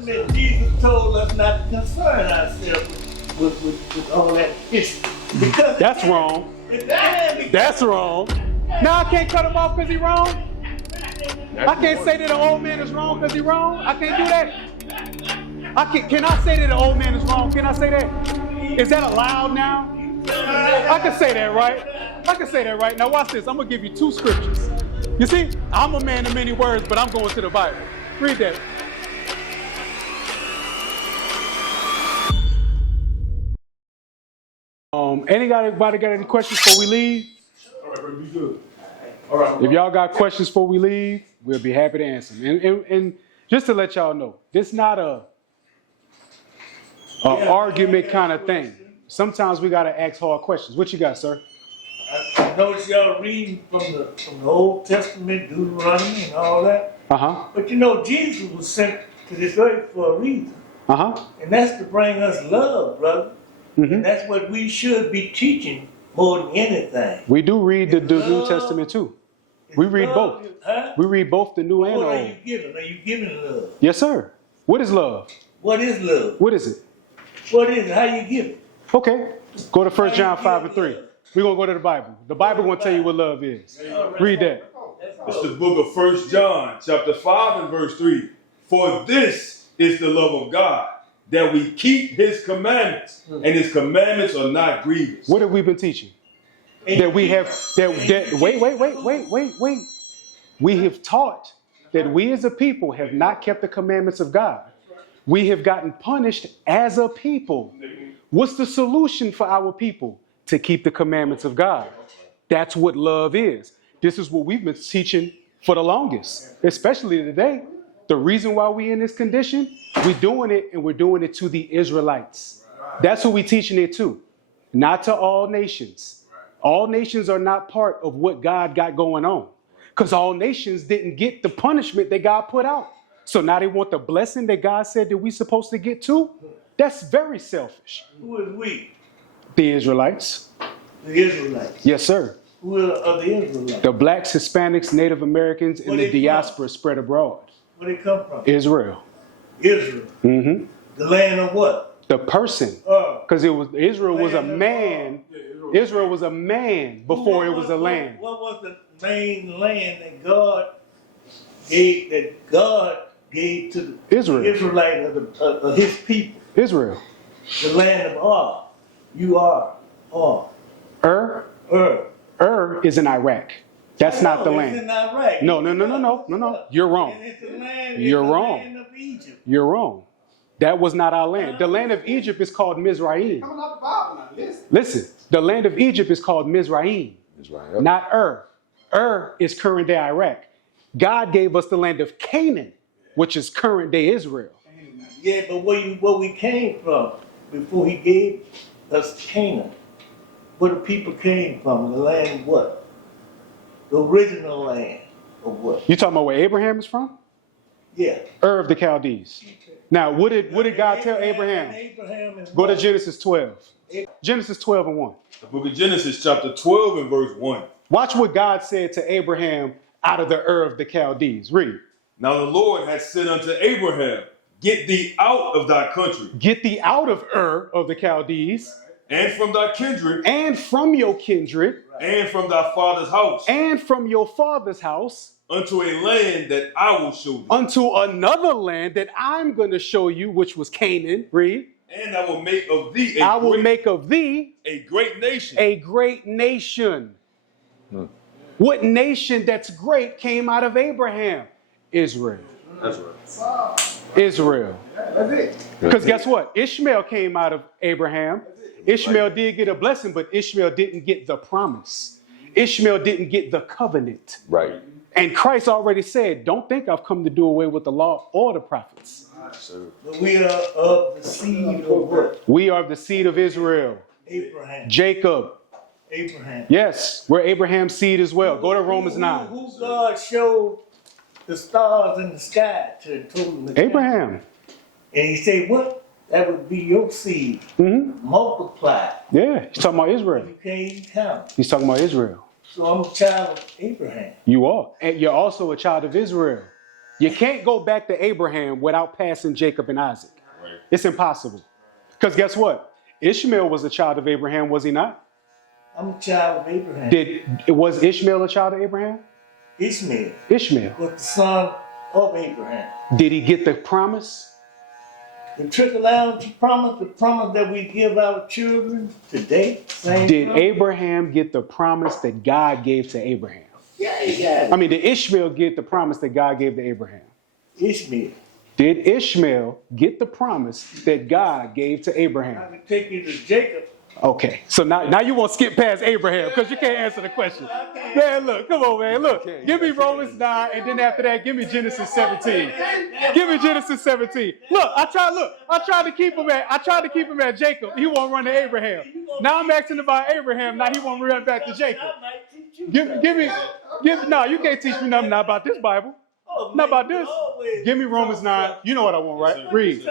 Testament, Jesus told us not to concern ourselves with all that history. Because That's wrong. That's wrong. Now I can't cut him off because he's wrong. I can't say that the old man is wrong because he's wrong. I can't do that. Can I say that the old man is wrong? Can I say that? Is that allowed now? I can say that, right? I can say that, right? Now watch this. I'm going to give you 2 scriptures. You see, I'm a man of many words, but I'm going to the Bible. Read that. Anybody got any questions before we leave? All right, be good. All right. If y'all got questions before we leave, we'll be happy to answer them. And just to let y'all know, this not a argument kind of thing. Sometimes we got to ask hard questions. What you got, sir? I noticed y'all reading from the Old Testament, Deuteronomy and all that. Uh-huh. But you know, Jesus was sent to this earth for a reason. Uh-huh. And that's to bring us love, brother. Mm-hmm. And that's what we should be teaching more than anything. We do read the New Testament too. We read both. Huh? We read both the New and What are Old. you giving? Are you giving love? Yes, sir. What is love? What is love? What is it? What is it? How you give it? Okay. Go to 1 John 5 and 3. We're going to go to the Bible. The Bible going to tell you what love is. Read that. It's the book of 1 John, chapter 5 and verse 3. For this is the love of God, that we keep his commandments, and his commandments are not grievous. What have we been teaching? That we have, wait. We have taught that we as a people have not kept the commandments of God. We have gotten punished as a people. What's the solution for our people? To keep the commandments of God. That's what love is. This is what we've been teaching for the longest, especially today. The reason why we're in this condition, we're doing it, and we're doing it to the Israelites. That's who we're teaching it to, not to all nations. All nations are not part of what God got going on, because all nations didn't get the punishment that God put out. So now they want the blessing that God said that we're supposed to get to. That's very selfish. Who is we? The Israelites. The Israelites. Yes, sir. Who are the Israelites? The blacks, Hispanics, Native Americans, and the diaspora spread abroad. Where they come from? Israel. Israel. Mm-hmm. The land of what? The person. Because Israel was a man. Israel was a man before it was a land. What was the main land that God gave to the Israel. Israelites of his people? Israel. The land of Ar. You are Ar. Ur is in Iraq. That's not the land. It's in Iraq. No. You're wrong. You're wrong. Land of Egypt. You're wrong. That was not our land. The land of Egypt is called Mizraim. Listen, the land of Egypt is called Mizraim, not Ur. Ur is current day Iraq. God gave us the land of Canaan, which is current day Israel. Yeah, but where we came from before he gave us Canaan, where the people came from, the land of what? The original land of what? You talking about where Abraham is from? Yeah. Ur of the Chaldees. Now, what did God tell Abraham? Go to Genesis 12. Genesis 12 and 1. The book of Genesis, chapter 12 and verse 1. Watch what God said to Abraham out of the Ur of the Chaldees. Read. Now the Lord has said unto Abraham, get thee out of thy country. Get thee out of Ur of the Chaldees. And from thy kindred. And from your kindred. And from thy father's house. And from your father's house. Unto a land that I will show thee. Unto another land that I'm going to show you, which was Canaan. Read. And I will make of thee a great nation. A great nation. What nation that's great came out of Abraham? Israel. That's right. Israel. Because guess what? Ishmael came out of Abraham. Ishmael did get a blessing, but Ishmael didn't get the promise. Ishmael didn't get the covenant. Right. And Christ already said, don't think I've come to do away with the law or the prophets. But we are of the seed of what? We are the seed of Israel. Abraham. Jacob. Abraham. Yes, we're Abraham's seed as well. Go to Romans 9. Who God showed the stars in the sky to told him? Abraham. And he said, what? That would be your seed. Mm-hmm. Multiply. Yeah, he's talking about Israel. You can't even count. He's talking about Israel. So I'm a child of Abraham. You are. And you're also a child of Israel. You can't go back to Abraham without passing Jacob and Isaac. Right. It's impossible. Because guess what? Ishmael was a child of Abraham, was he not? I'm a child of Abraham. Was Ishmael a child of Abraham? Ishmael Ishmael. was the son of Abraham. Did he get the promise? The trickle down promise, the promise that we give our children today. Same Did promise. Abraham get the promise that God gave to Abraham? Yeah, he got it. I mean, did Ishmael get the promise that God gave to Abraham? Ishmael. Did Ishmael get the promise that God gave to I Abraham? can take you to Jacob. Okay, so now you won't skip past Abraham because you can't answer the question. Man, look, come on, man, look. Give me Romans 9, and then after that, give me Genesis 17. Give me Genesis 17. Look, I tried to keep him at Jacob. He won't run to Abraham. Now I'm asking about Abraham. Now he won't run back to Jacob. No, you can't teach me nothing now about this Bible. Not about this. Give me Romans 9. You know what I want, right? Read.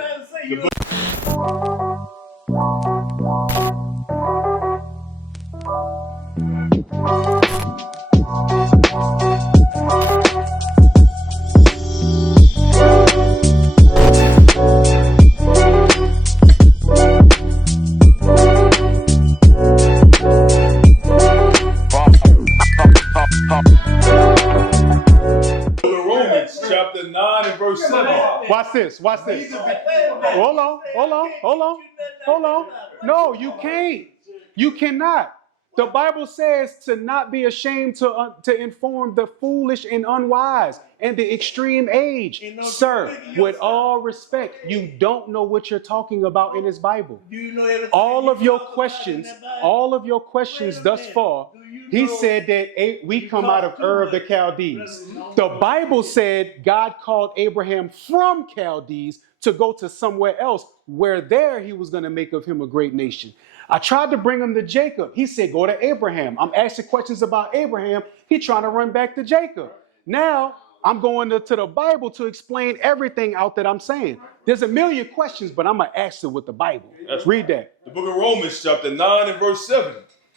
Chapter 9 and verse 7. Watch this. Hold on. No, you can't. You cannot. The Bible says to not be ashamed to inform the foolish and unwise and the extreme age. Sir, with all respect, you don't know what you're talking about in this Bible. All of your questions thus far, he said that we come out of Ur of the Chaldees. The Bible said God called Abraham from Chaldees to go to somewhere else where there he was going to make of him a great nation. I tried to bring him to Jacob. He said, go to Abraham. I'm asking questions about Abraham. He's trying to run back to Jacob. Now I'm going to the Bible to explain everything out that I'm saying. There's a million questions, but I'm going to answer with the Bible. Let's read that. The book of Romans, chapter 9 and verse 7.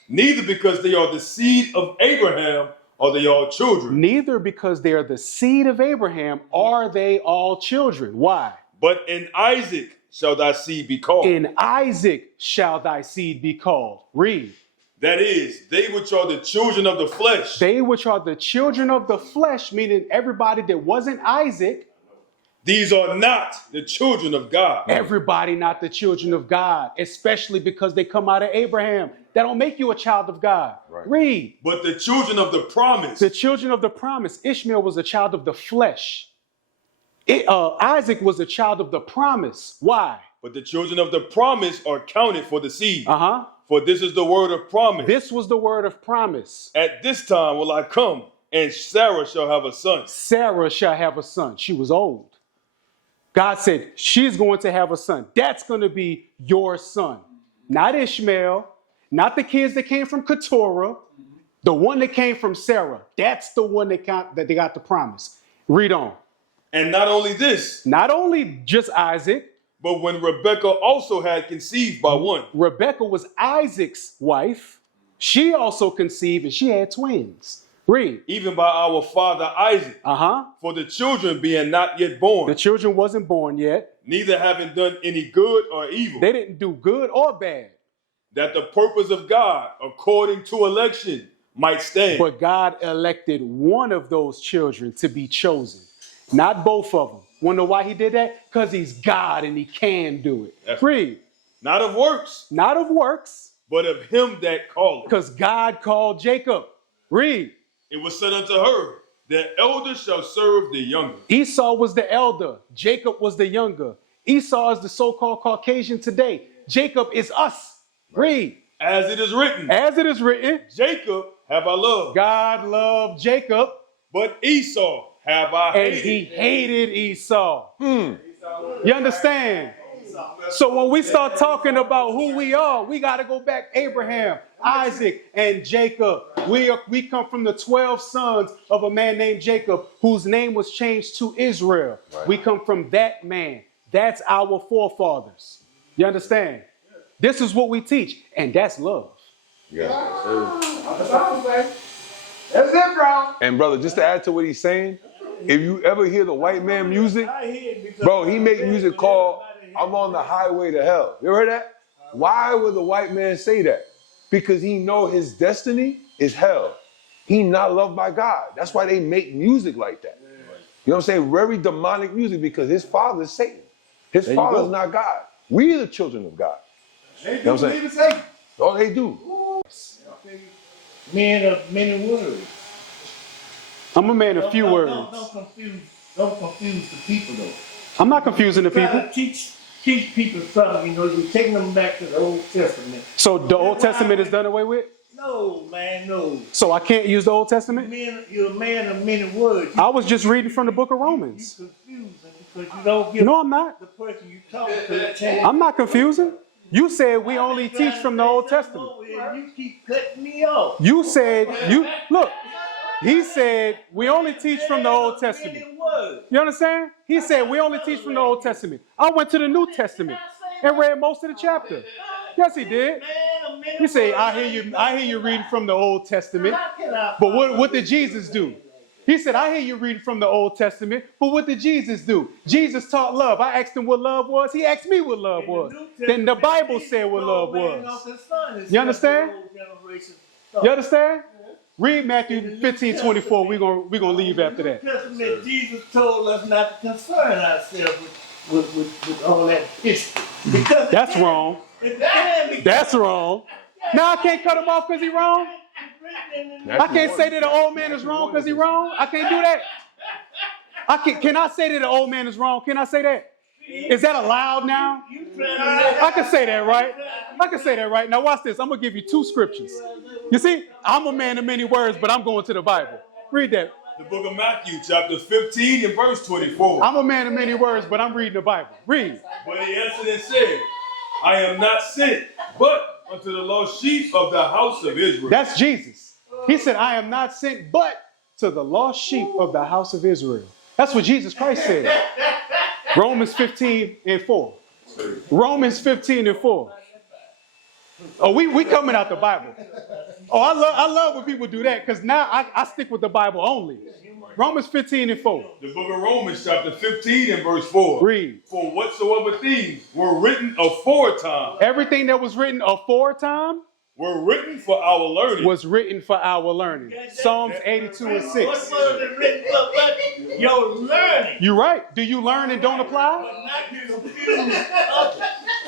Neither because they are the seed of Abraham are they all children. Neither because they are the seed of Abraham are they all children. Why? But in Isaac shall thy seed be called. In Isaac shall thy seed be called. Read. That is, they which are the children of the flesh. They which are the children of the flesh, meaning everybody that wasn't Isaac. These are not the children of God. Everybody not the children of God, especially because they come out of Abraham. That don't make you a child of God. Right. Read. But the children of the promise. The children of the promise. Ishmael was a child of the flesh. Isaac was a child of the promise. Why? But the children of the promise are counted for the seed. Uh-huh. For this is the word of promise. This was the word of promise. At this time will I come, and Sarah shall have a son. Sarah shall have a son. She was old. God said, she's going to have a son. That's going to be your son. Not Ishmael, not the kids that came from Keturah, the one that came from Sarah. That's the one that they got the promise. Read on. And not only this. Not only just Isaac. But when Rebekah also had conceived by one. Rebekah was Isaac's wife. She also conceived and she had twins. Read. Even by our father Isaac. Uh-huh. For the children being not yet born. The children wasn't born yet. Neither having done any good or evil. They didn't do good or bad. That the purpose of God, according to election, might stand. But God elected one of those children to be chosen. Not both of them. Want to know why he did that? Because he's God and he can do it. Read. Not of works. Not of works. But of him that called. Because God called Jacob. Read. It was said unto her, the elder shall serve the younger. Esau was the elder. Jacob was the younger. Esau is the so-called Caucasian today. Jacob is us. Read. As it is written. As it is written. Jacob have I loved. God loved Jacob. But Esau have I hated. And he hated Esau. You understand? So when we start talking about who we are, we got to go back Abraham, Isaac, and Jacob. We come from the 12 sons of a man named Jacob, whose name was changed to Israel. Right. We come from that man. That's our forefathers. You understand? This is what we teach, and that's love. Yeah. That's it, bro. And brother, just to add to what he's saying, If you ever hear the white man music, I hear it because bro, he make music called I'm on the highway to hell. You heard that? Why would the white man say that? Because he know his destiny is hell. He not loved by God. That's why they make music like that. You know what I'm saying? Very demonic music because his father is Satan. His father is not God. We are the children of God. They You know do what I'm believe in Satan. Oh, they do. men of many words. I'm a man of few words. Don't confuse the people though. I'm not confusing the Try people. to teach people something, you're taking them back to the Old Testament. So the Old Testament is done away with? No, man, no. So I can't use the Old Testament? You're a man of many words. I was just reading from the book of Romans. You're confusing because you don't give No, I'm not. the person you talking to a chance. I'm not confusing. You said we only teach from the Old Testament. And you keep cutting me off. You said, he said we only teach from the Old Testament. You understand? He said we only teach from the Old Testament. I went to the New Testament and read most of the chapter. Yes, he did. He said, I hear you reading from the Old Testament. But what did Jesus do? He said, I hear you reading from the Old Testament, but what did Jesus do? Jesus taught love. I asked him what love was. He asked me what love was. Then the Bible said what love was. You understand? You understand? Read Matthew 15:24. We're gonna leave after that. Testament, Jesus told us not to concern ourselves with all that history. Because That's wrong. That's wrong. Now I can't cut him off because he's wrong. I can't say that the old man is wrong because he's wrong. I can't do that. Can I say that the old man is wrong? Can I say that? Is that allowed now? I can say that, right? I can say that, right? Now watch this. I'm going to give you two scriptures. You see, I'm a man of many words, but I'm going to the Bible. Read that. The book of Matthew, chapter 15 and verse 24. I'm a man of many words, but I'm reading the Bible. Read. But he answered and said, I am not sent, but unto the lost sheep of the house of Israel. That's Jesus. He said, I am not sent, but to the lost sheep of the house of Israel. That's what Jesus Christ said. Romans 15:4. Romans 15:4. Oh, we coming out the Bible. Oh, I love when people do that because now I stick with the Bible only. Romans 15:4. The book of Romans, chapter 15 and verse 4. Read. For whatsoever things were written aforetime. Everything that was written aforetime were written for our learning. Was written for our learning. Psalms 82 and 6. What was it written for? Your learning. You're right. Do you learn and don't apply?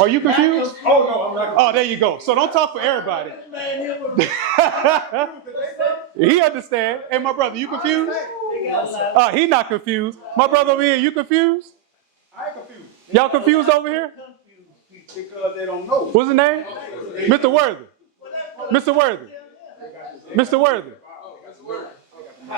Are you confused? Oh, no, I'm not. Oh, there you go. So don't talk for everybody. He understand. Hey, my brother, you confused? He not confused. My brother over here, you confused? I ain't confused. Y'all confused over here? Because they don't know. What's his name? Mr. Worthy. Mr. Worthy. Mr. Worthy.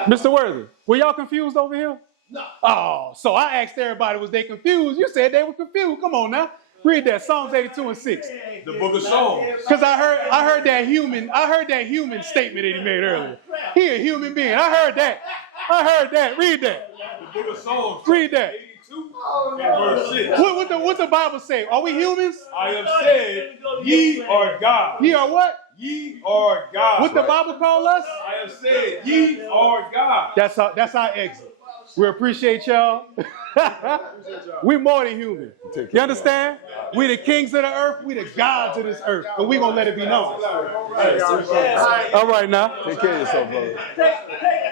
Mr. Worthy. Were y'all confused over here? No. Oh, so I asked everybody, was they confused? You said they were confused. Come on now. Read that. Psalms 82 and 6. The book of Psalms. Because I heard that human statement that he made earlier. He a human being. I heard that. Read that. The book of Psalms. Read that. 82 and verse 6. What the Bible say? Are we humans? I have said, ye are God. Ye are what? Ye are God. What the Bible call us? I have said, ye are God. That's our exit. We appreciate y'all. We more than human. You understand? We the kings of the earth. We the gods of this earth. And we going to let it be known. All right now. Take care of yourself, brother.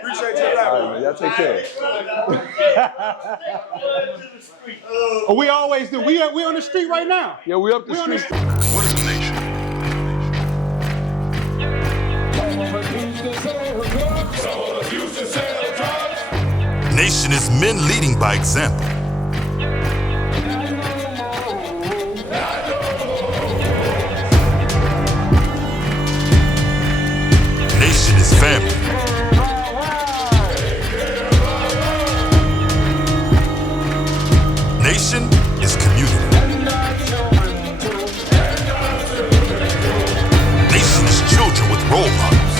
Appreciate your life. All right, man. Y'all take care. We always do. We on the street right now. Yeah, we up the street. What is a nation? Nation is men leading by example. Nation is family. Nation is community. Nation is children with role models.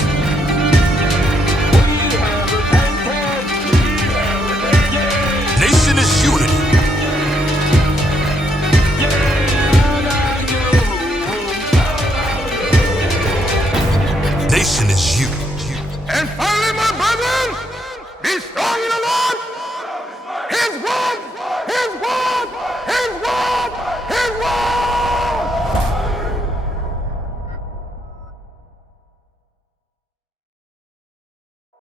Nation is unity. Nation is you. And finally, my brethren, be strong in the Lord